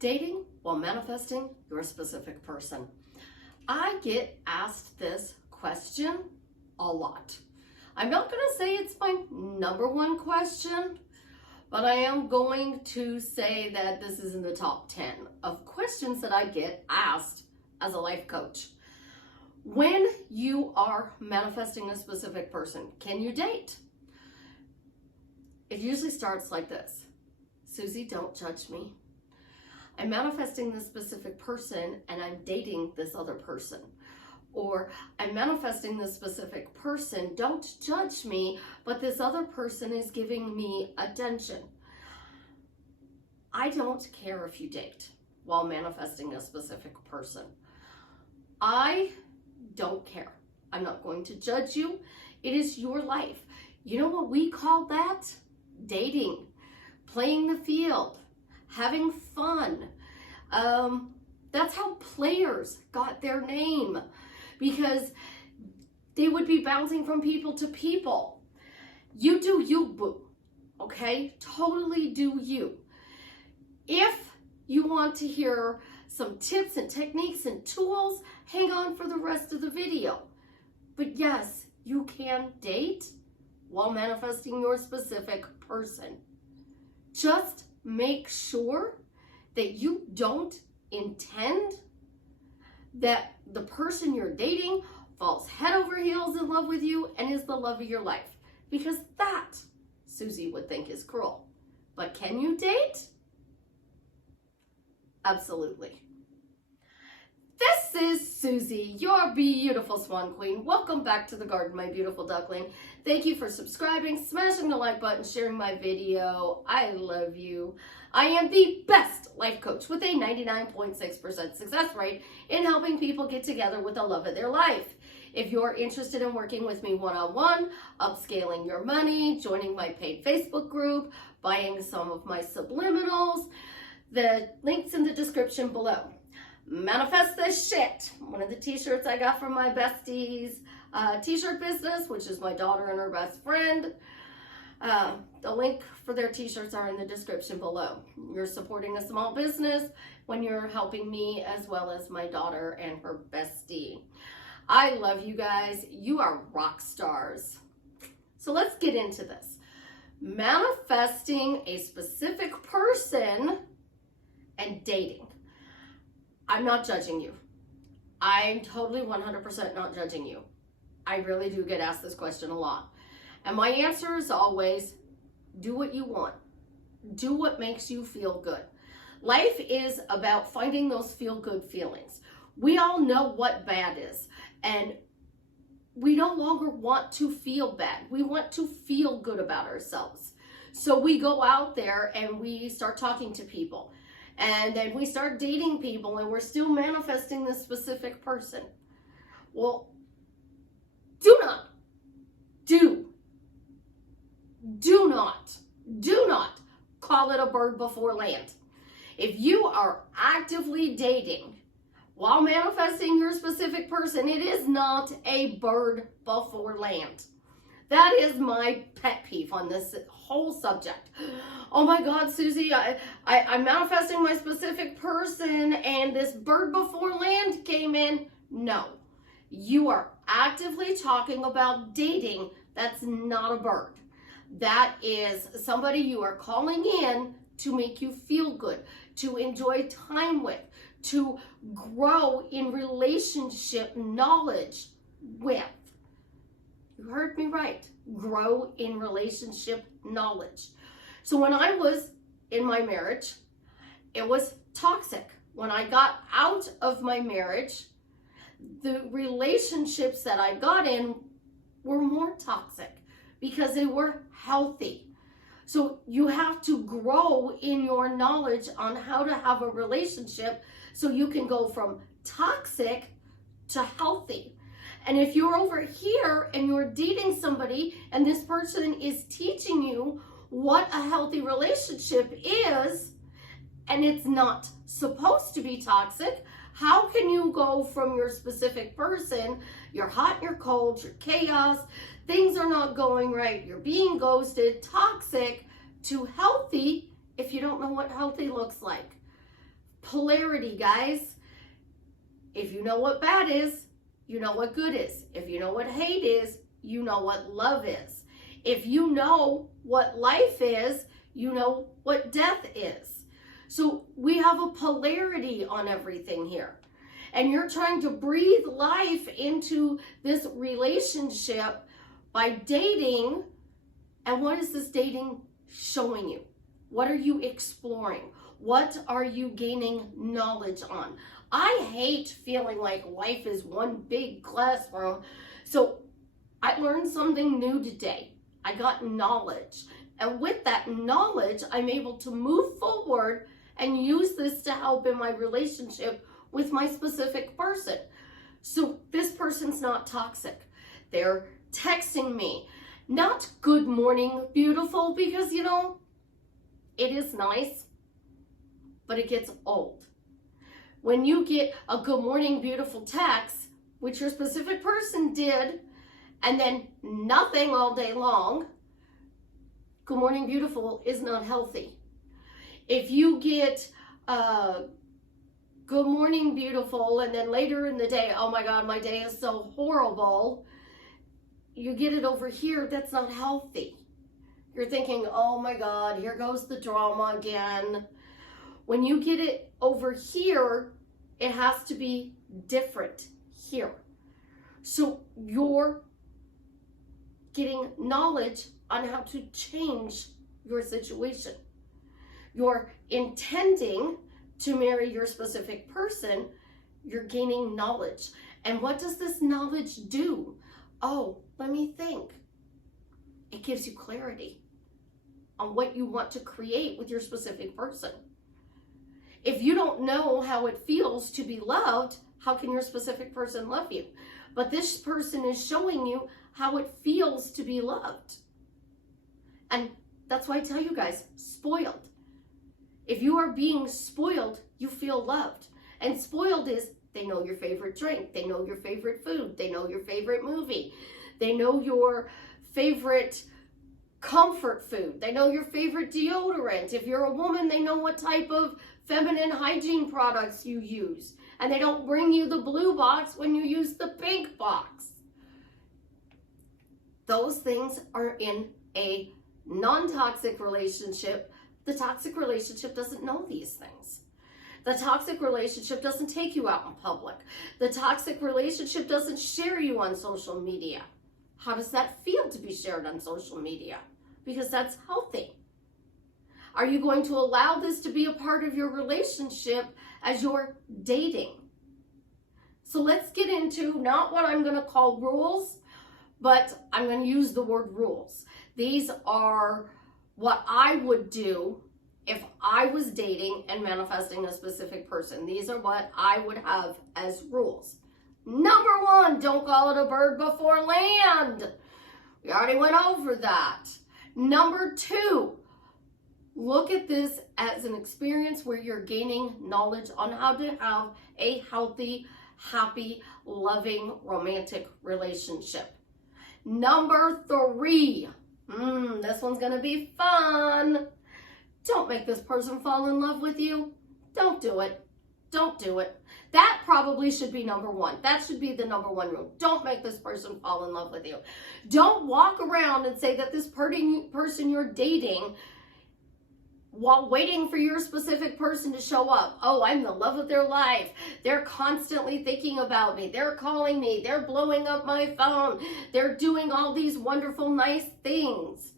Dating while manifesting your specific person. I get asked this question a lot. I'm not going to say it's my number one question, but I am going to say that this is in the top 10 of questions that I get asked as a life coach. When you are manifesting a specific person, can you date? It usually starts like this. Susie, don't judge me. I'm manifesting this specific person and I'm dating this other person. Or I'm manifesting this specific person, don't judge me, but this other person is giving me attention. I don't care if you date while manifesting a specific person. I don't care. I'm not going to judge you. It is your life. You know what we call that? Dating, playing the field, having fun. That's how players got their name, because they would be bouncing from people to people. You do you, boo. Okay? Totally do you. If you want to hear some tips and techniques and tools, hang on for the rest of the video. But yes, you can date while manifesting your specific person. Just make sure that you don't intend that the person you're dating falls head over heels in love with you and is the love of your life. Because that, Susie would think, is cruel. But can you date? Absolutely. This is Susie, your beautiful swan queen. Welcome back to the garden, my beautiful duckling. Thank you for subscribing, smashing the like button, sharing my video. I love you. I am the best life coach with a 99.6% success rate in helping people get together with the love of their life. If you're interested in working with me one-on-one, upscaling your money, joining my paid Facebook group, buying some of my subliminals, the link's in the description below. Manifest this shit. One of the t-shirts I got from my besties t-shirt business, which is my daughter and her best friend. The link for their t-shirts are in the description below. You're supporting a small business when you're helping me as well as my daughter and her bestie. I love you guys. You are rock stars. So let's get into this. Manifesting a specific person and dating. I'm not judging you. I'm totally 100% not judging you. I really do get asked this question a lot. And my answer is always, do what you want. Do what makes you feel good. Life is about finding those feel-good feelings. We all know what bad is. And we no longer want to feel bad. We want to feel good about ourselves. So we go out there and we start talking to people. And then we start dating people and we're still manifesting this specific person. Well, do not call it a bird before land. If you are actively dating while manifesting your specific person, it is not a bird before land. That is my pet peeve on this whole subject. Oh my God, Susie, I'm manifesting my specific person and this bird before land came in. No, you are actively talking about dating. That's not a bird. That is somebody you are calling in to make you feel good, to enjoy time with, to grow in relationship knowledge with. You heard me right. Grow in relationship knowledge. So when I was in my marriage, it was toxic. When I got out of my marriage, the relationships that I got in were more toxic because they were healthy. So you have to grow in your knowledge on how to have a relationship so you can go from toxic to healthy. And if you're over here and you're dating somebody and this person is teaching you what a healthy relationship is, and it's not supposed to be toxic, how can you go from your specific person, you're hot, you're cold, you're chaos, things are not going right, you're being ghosted, toxic, to healthy if you don't know what healthy looks like? polarity, guys. If you know what bad is, you know what good is. If you know what hate is, you know what love is. If you know what life is, you know what death is. So we have a polarity on everything here. And you're trying to breathe life into this relationship by dating. And what is this dating showing you? What are you exploring? What are you gaining knowledge on? I hate feeling like life is one big classroom. So I learned something new today. I got knowledge. And with that knowledge, I'm able to move forward and use this to help in my relationship with my specific person. So this person's not toxic. They're texting me. Not good morning, beautiful, because, you know, it is nice, but it gets old. When you get a good morning, beautiful text, which your specific person did, and then nothing all day long, good morning, beautiful is not healthy. If you get good morning, beautiful, and then later in the day, oh my God, my day is so horrible, you get it over here, that's not healthy. You're thinking, oh my God, here goes the drama again. When you get it over here, it has to be different here. So you're getting knowledge on how to change your situation. You're intending to marry your specific person. You're gaining knowledge. And what does this knowledge do? Oh, let me think. It gives you clarity on what you want to create with your specific person. If you don't know how it feels to be loved, how can your specific person love you? But this person is showing you how it feels to be loved. And that's why I tell you guys, spoiled. If you are being spoiled, you feel loved. And spoiled is, they know your favorite drink, they know your favorite food, they know your favorite movie, they know your favorite comfort food, they know your favorite deodorant. If you're a woman, they know what type of feminine hygiene products you use. And they don't bring you the blue box when you use the pink box. Those things are in a non-toxic relationship. The toxic relationship doesn't know these things. The toxic relationship doesn't take you out in public. The toxic relationship doesn't share you on social media. How does that feel to be shared on social media? Because that's healthy. Are you going to allow this to be a part of your relationship as you're dating? So let's get into not what I'm going to call rules, but I'm going to use the word rules. These are what I would do if I was dating and manifesting a specific person. These are what I would have as rules. Number one, don't call it a bird before land. We already went over that. Number two, look at this as an experience where you're gaining knowledge on how to have a healthy, happy, loving, romantic relationship. Number three, this one's gonna be fun. Don't make this person fall in love with you. Don't do it. Don't do it. That probably should be number one. That should be the number one rule. Don't make this person fall in love with you. Don't walk around and say that this person you're dating, while waiting for your specific person to show up, oh, I'm the love of their life. They're constantly thinking about me. They're calling me. They're blowing up my phone. They're doing all these wonderful, nice things.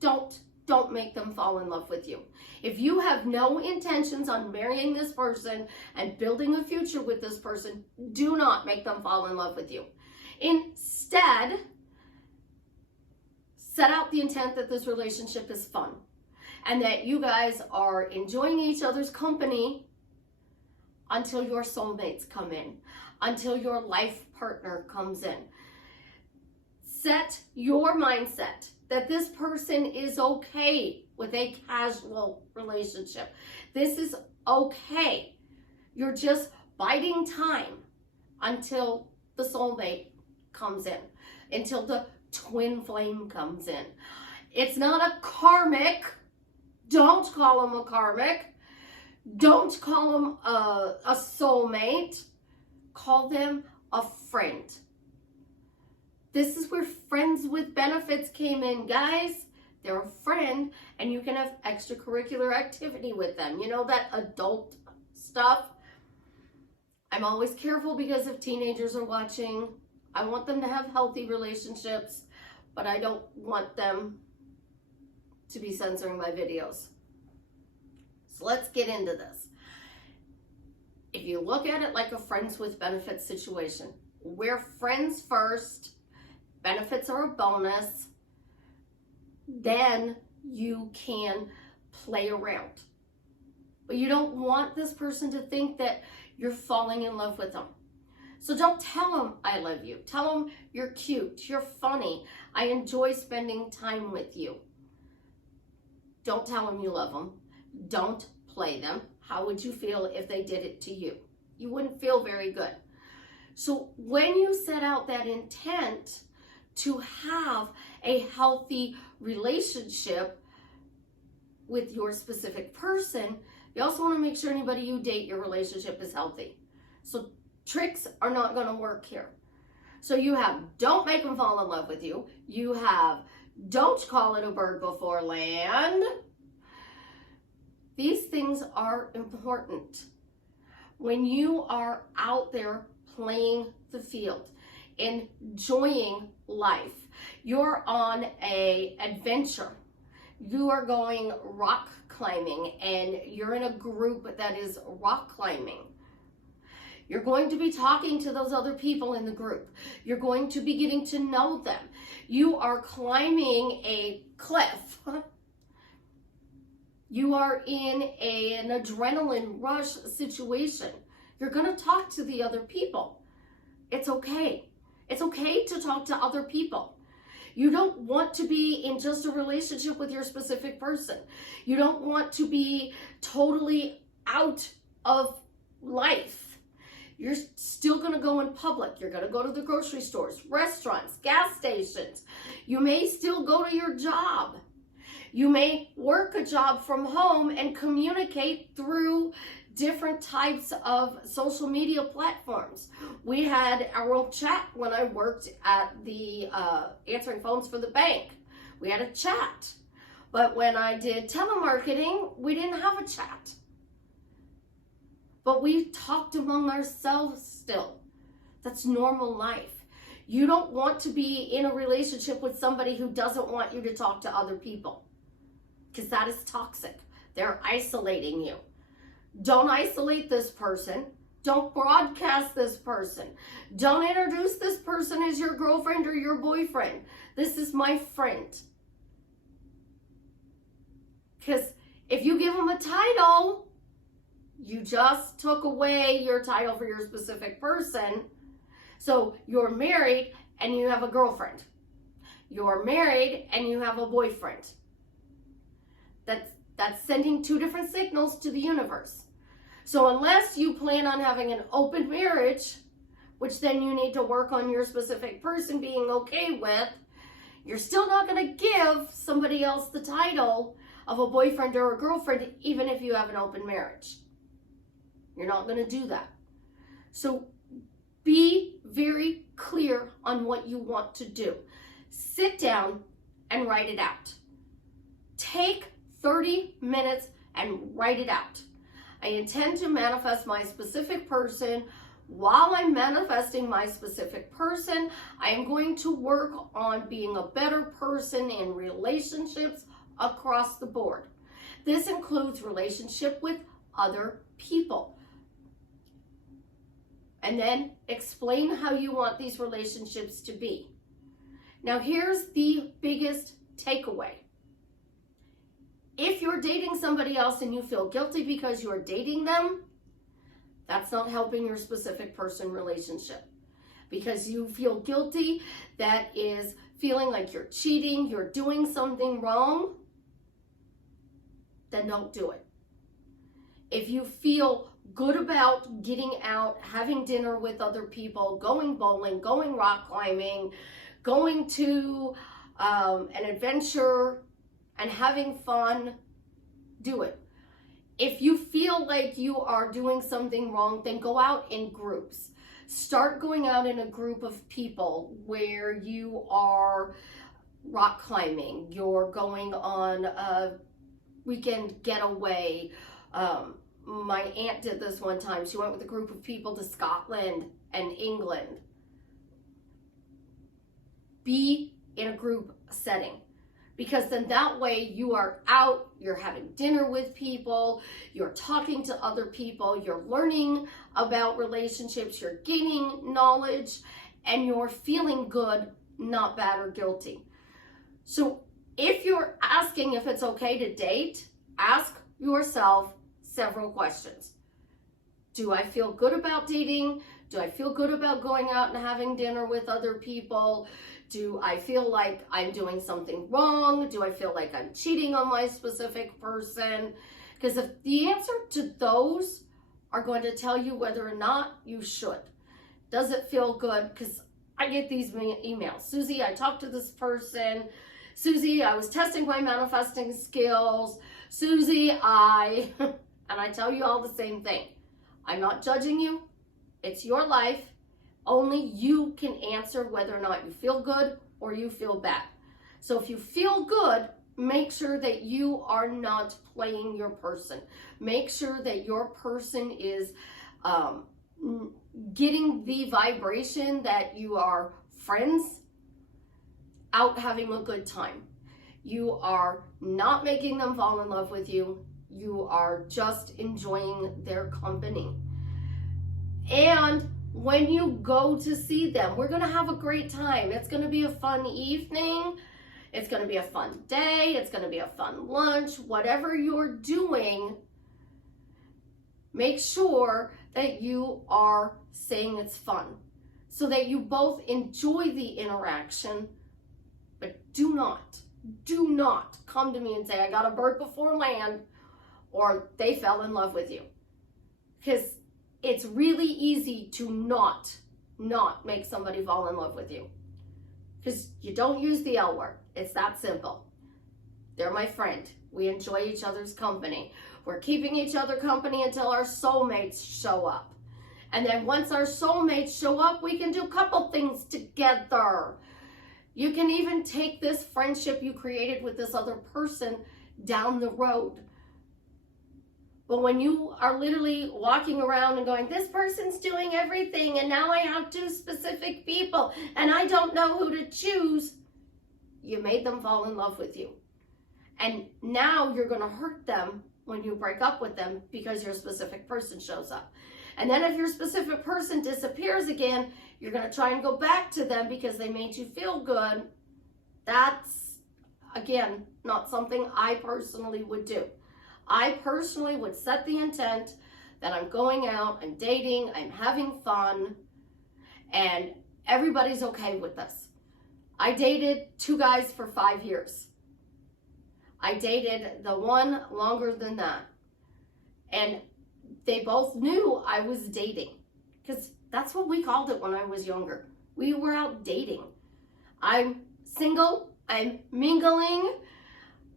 Don't make them fall in love with you. If you have no intentions on marrying this person and building a future with this person, do not make them fall in love with you. Instead, set out the intent that this relationship is fun and that you guys are enjoying each other's company until your soulmates come in, until your life partner comes in. Set your mindset that this person is okay with a casual relationship. This is okay. You're just biding time until the soulmate comes in, until the twin flame comes in. It's not a karmic. Don't call them a karmic. Don't call them a soulmate. Call them a friend. This is where friends with benefits came in, guys. They're a friend, and you can have extracurricular activity with them. You know, that adult stuff. I'm always careful because if teenagers are watching, I want them to have healthy relationships, but I don't want them to be censoring my videos. So let's get into this. If you look at it like a friends with benefits situation, we're friends first, benefits are a bonus, then you can play around. But you don't want this person to think that you're falling in love with them. So don't tell them I love you. Tell them you're cute, you're funny, I enjoy spending time with you. Don't tell them you love them. Don't play them. How would you feel if they did it to you? You wouldn't feel very good. So when you set out that intent to have a healthy relationship with your specific person, you also want to make sure anybody you date, your relationship is healthy. So tricks are not going to work here. So you have don't make them fall in love with you. You have don't call it a bird before land. These things are important. When you are out there playing the field, enjoying life, you're on an adventure. You are going rock climbing and you're in a group that is rock climbing. You're going to be talking to those other people in the group. You're going to be getting to know them. You are climbing a cliff. You are in an adrenaline rush situation. You're going to talk to the other people. It's okay. It's okay to talk to other people. You don't want to be in just a relationship with your specific person. You don't want to be totally out of life. You're still going to go in public. You're going to go to the grocery stores, restaurants, gas stations. You may still go to your job. You may work a job from home and communicate through different types of social media platforms. We had our own chat when I worked at the answering phones for the bank. We had a chat. But when I did telemarketing, we didn't have a chat. But we talked among ourselves still. That's normal life. You don't want to be in a relationship with somebody who doesn't want you to talk to other people, because that is toxic. They're isolating you. Don't isolate this person. Don't broadcast this person. Don't introduce this person as your girlfriend or your boyfriend. This is my friend. Because if you give them a title, you just took away your title for your specific person. So you're married and you have a girlfriend. You're married and you have a boyfriend. That's sending two different signals to the universe. So unless you plan on having an open marriage, which then you need to work on your specific person being okay with, you're still not going to give somebody else the title of a boyfriend or a girlfriend, even if you have an open marriage. You're not going to do that. So be very clear on what you want to do. Sit down and write it out. Take 30 minutes and write it out. I intend to manifest my specific person. While I'm manifesting my specific person, I am going to work on being a better person in relationships across the board. This includes relationship with other people. And then explain how you want these relationships to be. Now here's the biggest takeaway. If you're dating somebody else and you feel guilty because you're dating them, that's not helping your specific person relationship. Because you feel guilty, that is feeling like you're cheating, you're doing something wrong, then don't do it. If you feel good about getting out, having dinner with other people, going bowling, going rock climbing, going to an adventure, and having fun, do it. If you feel like you are doing something wrong, then go out in groups. Start going out in a group of people where you are rock climbing, you're going on a weekend getaway. My aunt did this one time. She went with a group of people to Scotland and England. Be in a group setting, because then that way you are out, you're having dinner with people, you're talking to other people, you're learning about relationships, you're gaining knowledge, and you're feeling good, not bad or guilty. So if you're asking if it's okay to date, ask yourself several questions. Do I feel good about dating? Do I feel good about going out and having dinner with other people? Do I feel like I'm doing something wrong? Do I feel like I'm cheating on my specific person? Because if the answer to those are going to tell you whether or not you should. Does it feel good? Because I get these emails. Susie, I talked to this person. Susie, I was testing my manifesting skills. Susie, and I tell you all the same thing. I'm not judging you. It's your life. Only you can answer whether or not you feel good or you feel bad. So if you feel good, make sure that you are not playing your person. Make sure that your person is getting the vibration that you are friends, out having a good time. You are not making them fall in love with you. You are just enjoying their company. And when you go to see them, we're going to have a great time. It's going to be a fun evening. It's going to be a fun day. It's going to be a fun lunch. Whatever you're doing, make sure that you are saying it's fun so that you both enjoy the interaction. But do not come to me and say, I got a bird before land, or they fell in love with you. Because it's really easy to not make somebody fall in love with you. Because you don't use the L word. It's that simple. They're my friend. We enjoy each other's company. We're keeping each other company until our soulmates show up. And then once our soulmates show up, we can do a couple things together. You can even take this friendship you created with this other person down the road. But when you are literally walking around and going, this person's doing everything, and now I have two specific people, and I don't know who to choose, you made them fall in love with you. And now you're going to hurt them when you break up with them because your specific person shows up. And then if your specific person disappears again, you're going to try and go back to them because they made you feel good. That's, again, not something I personally would do. I personally would set the intent that I'm going out, I'm dating, I'm having fun, and everybody's okay with this. I dated 2 guys for 5 years. I dated the one longer than that. And they both knew I was dating, because that's what we called it when I was younger. We were out dating. I'm single, I'm mingling.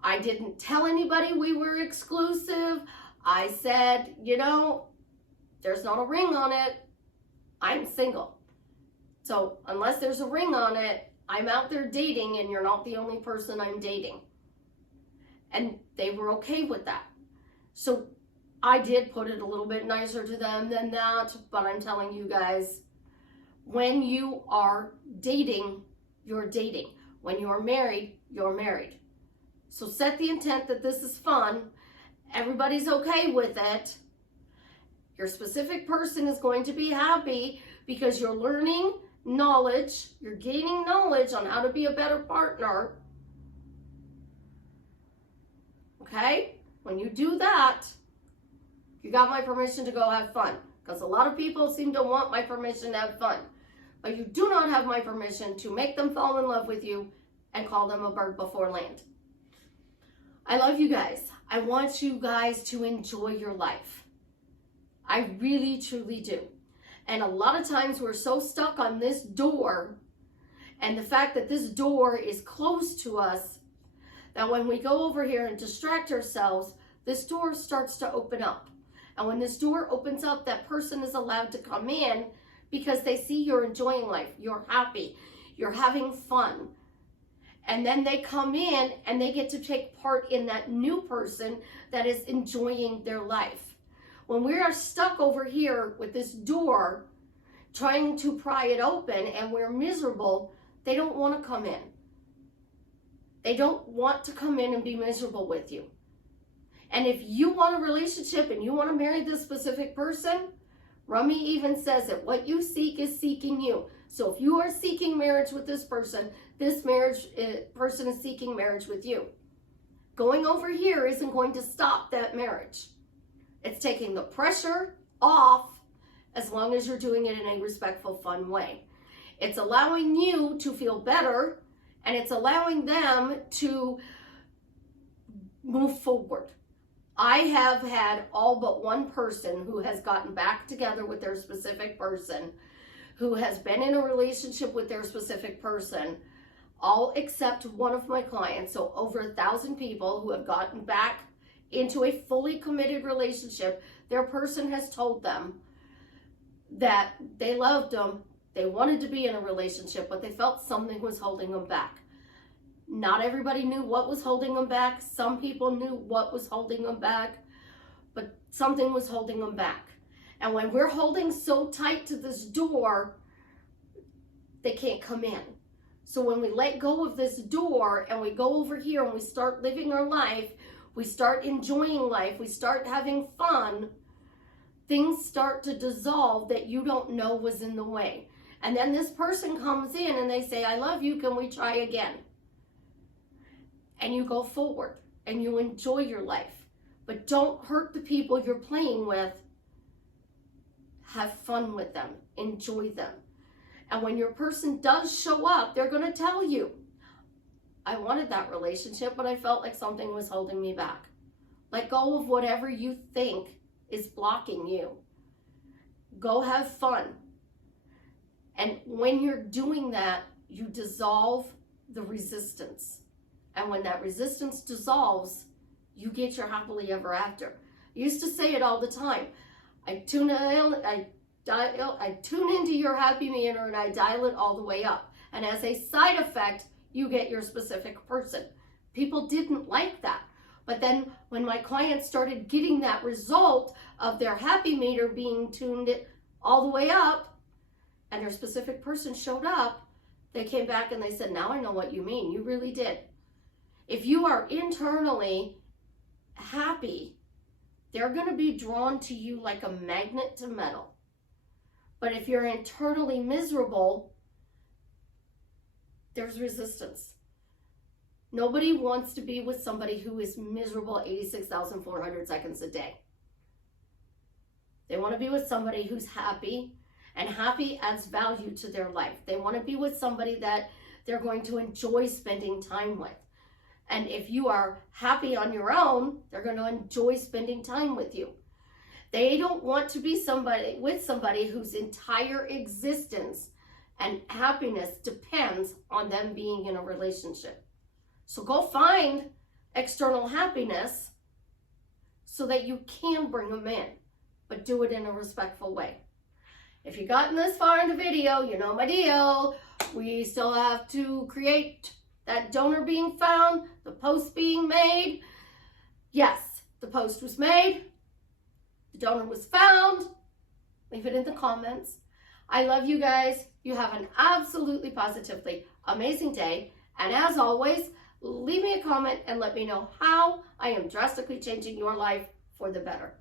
I didn't tell anybody we were exclusive. I said, there's not a ring on it. I'm single. So unless there's a ring on it, I'm out there dating, and you're not the only person I'm dating. And they were okay with that. So I did put it a little bit nicer to them than that, but I'm telling you guys, when you are dating, you're dating. When you're married, you're married. So set the intent that this is fun. Everybody's okay with it. Your specific person is going to be happy because you're learning knowledge. You're gaining knowledge on how to be a better partner. Okay? When you do that, you got my permission to go have fun. Because a lot of people seem to want my permission to have fun. But you do not have my permission to make them fall in love with you and call them a bird before land. I love you guys. I want you guys to enjoy your life. I really, truly do. And a lot of times we're so stuck on this door and the fact that this door is closed to us that when we go over here and distract ourselves, this door starts to open up. And when this door opens up, that person is allowed to come in because they see you're enjoying life, you're happy, you're having fun. And then they come in and they get to take part in that new person that is enjoying their life. When we are stuck over here with this door, trying to pry it open, and we're miserable, they don't want to come in. They don't want to come in and be miserable with you. And if you want a relationship and you want to marry this specific person, Rummy even says it, what you seek is seeking you. So if you are seeking marriage with this person person is seeking marriage with you. Going over here isn't going to stop that marriage. It's taking the pressure off as long as you're doing it in a respectful, fun way. It's allowing you to feel better, and it's allowing them to move forward. I have had all but one person who has gotten back together with their specific person, who has been in a relationship with their specific person, all except one of my clients. So over 1,000 people who have gotten back into a fully committed relationship. Their person has told them that they loved them, they wanted to be in a relationship, but they felt something was holding them back. Not everybody knew what was holding them back. Some people knew what was holding them back, but something was holding them back. And when we're holding so tight to this door, they can't come in. So when we let go of this door and we go over here and we start living our life, we start enjoying life, we start having fun, things start to dissolve that you don't know was in the way. And then this person comes in and they say, I love you, can we try again? And you go forward and you enjoy your life. But don't hurt the people you're playing with. Have fun with them, enjoy them. And when your person does show up, they're going to tell you, I wanted that relationship, but I felt like something was holding me back. Let go of whatever you think is blocking you. Go have fun. And when you're doing that, you dissolve the resistance. And when that resistance dissolves, you get your happily ever after. I used to say it all the time. I tune into your happy meter and I dial it all the way up. And as a side effect, you get your specific person. People didn't like that. But then when my clients started getting that result of their happy meter being tuned all the way up and their specific person showed up, they came back and they said, now I know what you mean. You really did. If you are internally happy, they're going to be drawn to you like a magnet to metal. But if you're internally miserable, there's resistance. Nobody wants to be with somebody who is miserable 86,400 seconds a day. They want to be with somebody who's happy, and happy adds value to their life. They want to be with somebody that they're going to enjoy spending time with. And if you are happy on your own, they're going to enjoy spending time with you. They don't want to be with somebody whose entire existence and happiness depends on them being in a relationship. So go find external happiness so that you can bring them in, but do it in a respectful way. If you've gotten this far in the video, you know my deal. We still have to create that donor being found, the post being made. Yes, the post was made. The donor was found. Leave it in the comments. I love you guys. You have an absolutely positively amazing day. And as always, leave me a comment and let me know how I am drastically changing your life for the better.